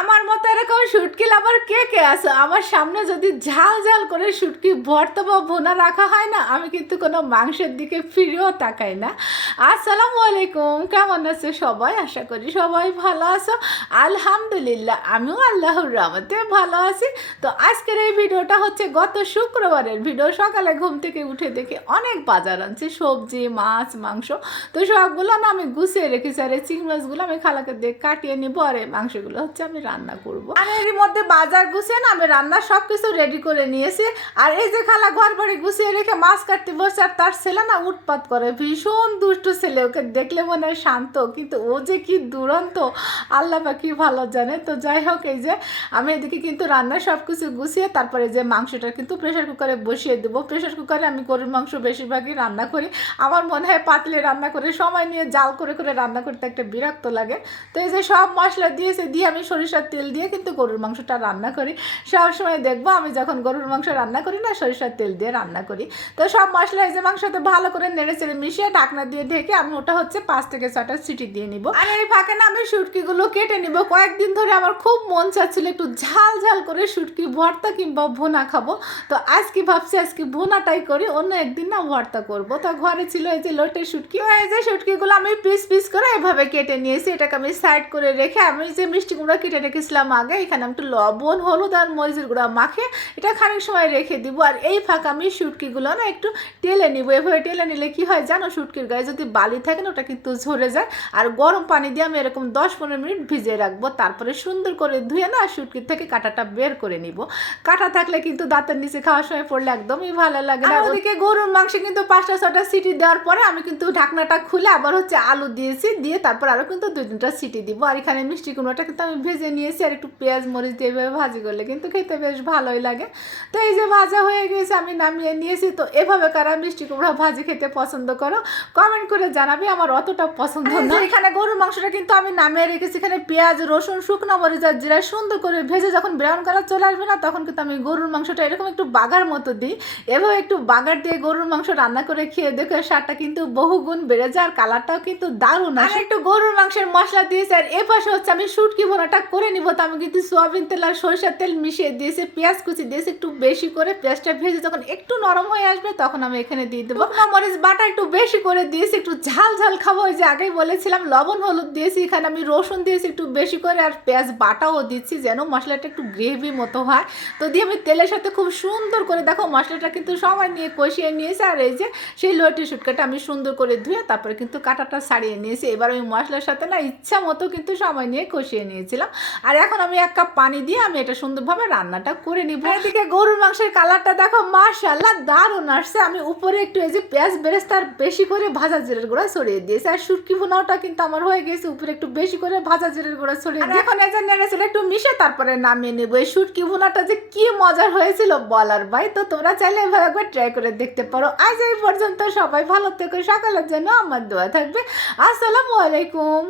আমার মতো এরকম শুটকি আবার কে কে আছে? আমার সামনে যদি ঝাল ঝাল করে শুটকি ভর্তা বা ভোনা রাখা হয় না, আমি কিন্তু কোনো মাংসের দিকে ফিরেও তাকাই না। আসসালামু আলাইকুম, কেমন আছে সবাই? আশা করি সবাই ভালো আছো। আলহামদুলিল্লাহ, আমিও আল্লাহর রহমতে ভালো আছি। তো আজকের এই ভিডিওটা হচ্ছে গত শুক্রবারের ভিডিও। সকালে ঘুম থেকে উঠে দেখে অনেক বাজার আনছি, সবজি, মাছ, মাংস। তো সবগুলো না আমি গুছিয়ে রেখেছি, আর এই চিংড়ি মাছগুলো আমি খালাকে দিয়ে কাটিয়ে নিবো, আর এই মাংসগুলো হচ্ছে আমি রান্না করব। আর এর মধ্যে বাজার গুছিয়ে না আমি রান্না সব কিছু রেডি করে নিয়েছি। আর এই যে খালা ঘর বাড়ি গুছিয়ে রেখে মাছ কাটতে বসে আর তার ছেলে না উৎপাত করে। ভীষণ দুষ্ট ছেলে, ওকে দেখলে মনে হয় শান্ত, কিন্তু ও যে কি দুরন্ত। আল্লাহ বা কি ভালো জানে। তো যাই হোক, এই যে আমি এদিকে কিন্তু রান্না সব কিছু গুছিয়ে তারপরে যে মাংসটা কিন্তু প্রেশার কুকারে বসিয়ে দেবো। প্রেশার কুকারে আমি গরুর মাংস বেশিরভাগই রান্না করি। আমার মনে হয় পাতলে রান্না করে, সময় নিয়ে জাল করে করে রান্না করতে একটা বিরক্ত লাগে। তো এই যে সব মশলা দিয়েছে, দিয়ে আমি সরিষার তেল দিয়ে কিন্তু গরুর মাংসটা রান্না করি। সব সময় দেখব আমি যখন গরুর মাংস রান্না করি না, সরিষার তেল দিয়ে রান্না করি। তো সব মশলা এই যে মাংসতে ভালো করে নেড়ে চেড়ে মিশিয়ে ঢাকনা দিয়ে ঢেকে আমি ওটা হচ্ছে পাঁচ থেকে ছটা সিটি দিয়ে নিব। আর এই ফাঁকে না আমি শুটকিগুলো কেটে নিব। কয়েকদিন ধরে আমার খুব মন চাচ্ছিল একটু ঝাল ঝাল করে শুটকি, ভর্তা কিংবা ভুনা খাব। তো আজকে ভাবছি আজকে ভুনাটাই করি, অন্য একদিন না ভর্তা করব। তো ঘরে ছিল এই যে লোটে শুটকি এই যে শুটকিগুলো আমি পিস পিস করে এভাবে কেটে নিয়েছি। এটাকে আমি সাইড করে রেখে আমি যে মিষ্টি কুমড়া কেটে রেখেছিলাম আগে? এখানে আমি একটু লবণ, হলুদ আর মরিচের গুঁড়া মাখে এটা খানিক সময় রেখে দিব। আর এই ফাঁকা আমি শুটকিগুলো না একটু টেলে নিব। এভাবে টেলে নিলে কি হয় জানো, শুটকির গায়ে যদি বালি থাকে না, ওটা কিন্তু ঝরে যায়। আর গরম পানি দিয়ে আমি এরকম দশ পনেরো মিনিট ভিজিয়ে রাখব। তারপরে সুন্দর করে ধুয়ে না শুটকির থেকে কাঁটাটা বের করে নিব। কাঁটা থাকলে কিন্তু দাঁতের নিচে খাওয়ার সময় পড়লে একদমই ভালো লাগে না। ওদিকে গরুর মাংস কিন্তু পাঁচটা ছটা সিটি দেওয়ার পরে আমি কিন্তু ঢাকনাটা খুলে আবার হচ্ছে আলু দিয়েছি। দিয়ে তারপর আরও কিন্তু দুই তিনটা সিটি দিব। আর এখানে মিষ্টি কুমড়োটা কিন্তু আমি ভেজে নিয়েছি আর একটু পেঁয়াজ মরিচ দিয়ে এভাবে ভাজি করলে কিন্তু খেতে বেশ ভালোই লাগে। তো এই যে ভাজা হয়ে গেছে আমি নামিয়ে নিয়েছি। তো এভাবে কারা মিষ্টি কুমড়া ভাজি খেতে পছন্দ করো কমেন্ট করে জানাবি আমার অতটা পছন্দ না। এখানে গরুর মাংসটা কিন্তু আমি নামিয়ে রেখেছি। এখানে পেঁয়াজ রসুন শুকনো মরিচ আর জিরা সুন্দর করে ভেজে যখন ব্রাউন কালার চলে আসবে না তখন কিন্তু আমি গরুর মাংসটা এরকম একটু বাগার মতো দিই। এভাবে একটু বাগার দিয়ে গরুর মাংস রান্না করে খেয়ে দেখো স্বাদটা কিন্তু বহুগুণ বেড়ে যায় আর কালারটাও কিন্তু দারুণ। আর একটু গরুর মাংসের মশলা দিয়েছি আর এ পাশে হচ্ছে আমি শুটকি ভোনাটা করে নিব তো আমি কিন্তু সোয়াবিন তেল আর সরিষার তেল মিশিয়ে দিয়েছি, পেঁয়াজ কুচি দিয়েছি, একটু বেশি করে পেঁয়াজটা ভেজে যখন একটু নরম হয়ে আসবে তখন আমি এখানে দিয়ে দেবো। মরিচ বাটা একটু বেশি করে দিয়েছি, একটু ঝাল ঝাল খাব, ওই যে আগেই বলেছিলাম, লবণ হলুদ দিয়েছি, এখানে আমি রসুন দিয়েছি একটু বেশি করে আর পেঁয়াজ বাটাও দিচ্ছি যেন মশলাটা একটু গ্রেভি মতো হয়। তো দিয়ে আমি তেলের সাথে খুব সুন্দর করে দেখো মশলাটা কিন্তু সবাই নিয়ে কষিয়ে নিয়েছে আর এই যে সেই লটি শুটকাটা আমি সুন্দর করে ধুয়ে তারপরে কিন্তু কাটাটা ছাড়িয়ে নিয়েছি। এবার ওই মশলার সাথে না ইচ্ছা মতো কিন্তু সময় নিয়ে কষিয়ে নিয়েছিলাম। আর এখন আমি এক কাপ পানি দিয়ে আমি এটা সুন্দরভাবে রান্নাটা করে নিব। এদিকে গরুর মাংসের কালারটা দেখো মাশাল্লাহ দারুণ আসছে। আমি উপরে একটু এই যে পেঁয়াজ বেরেস্তার বেশি করে ভাজা জিরের গুঁড়া ছড়িয়ে দিয়েছি। আর শুটকি ভুনাওটা কিন্তু আমার হয়ে গেছে উপরে একটু বেশি করে ভাজা জিরের গুঁড়া ছড়িয়ে দিয়ে এখন এই যে নেড়ে চেড়ে একটু মিশে তারপরে নামিয়ে নেব। এই শুটকি ভুনাটা যে কি মজার হয়েছিল বলার ভাই তো তোমরা চাইলে এভাবে একবার ট্রাই করে দেখতে পারো। আজ এই পর্যন্ত সবাই ভালো থেকো সকালের জন্য আমার দোয়া থাকবে। আসসালামু আলাইকুম।